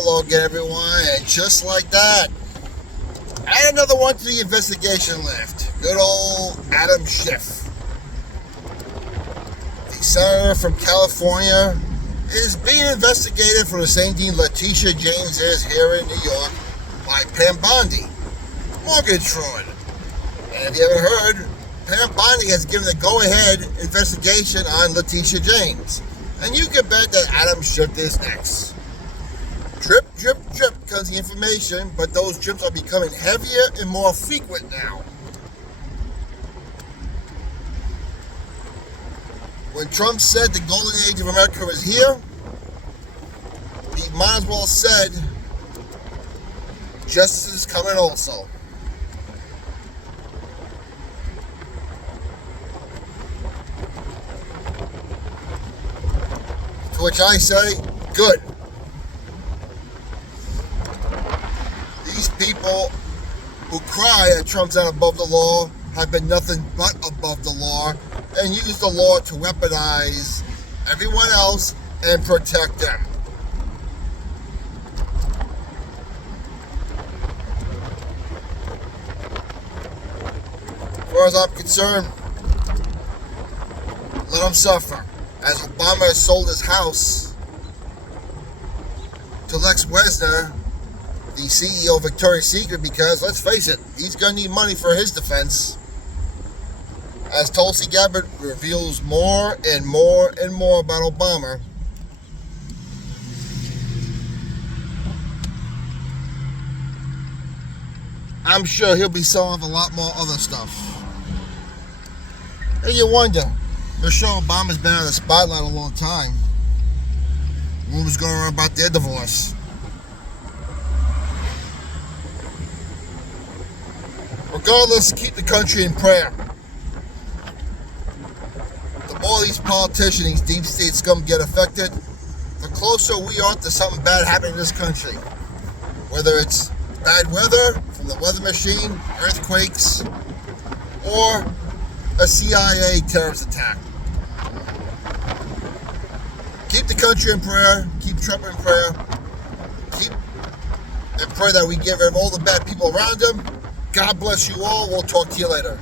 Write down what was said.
Hello again, everyone, and just like that, add another one to the investigation list. Good old Adam Schiff. The senator from California is being investigated for the same thing Letitia James is here in New York by Pam Bondi, mortgage fraud. And if you haven't heard, Pam Bondi has given the go-ahead investigation on Letitia James. And you can bet that Adam Schiff is next. Drip, drip, drip comes the information, but those drips are becoming heavier and more frequent now. When Trump said the golden age of America was here, he might as well said justice is coming also. To which I say, good. These people who cry that Trump's not above the law have been nothing but above the law and use the law to weaponize everyone else and protect them. As far as I'm concerned, let them suffer. As Obama has sold his house to Lex Wessner, the CEO of Victoria's Secret, because, let's face it, he's going to need money for his defense. As Tulsi Gabbard reveals more and more and more about Obama, I'm sure he'll be selling off a lot more other stuff. And you wonder, Michelle Obama's been out of the spotlight a long time. Rumors going around about their divorce. Regardless, keep the country in prayer. The more these politicians, these deep state scum get affected, the closer we are to something bad happening in this country. Whether it's bad weather from the weather machine, earthquakes, or a CIA terrorist attack. Keep the country in prayer. Keep Trump in prayer. Keep and pray that we get rid of all the bad people around him. God bless you all. We'll talk to you later.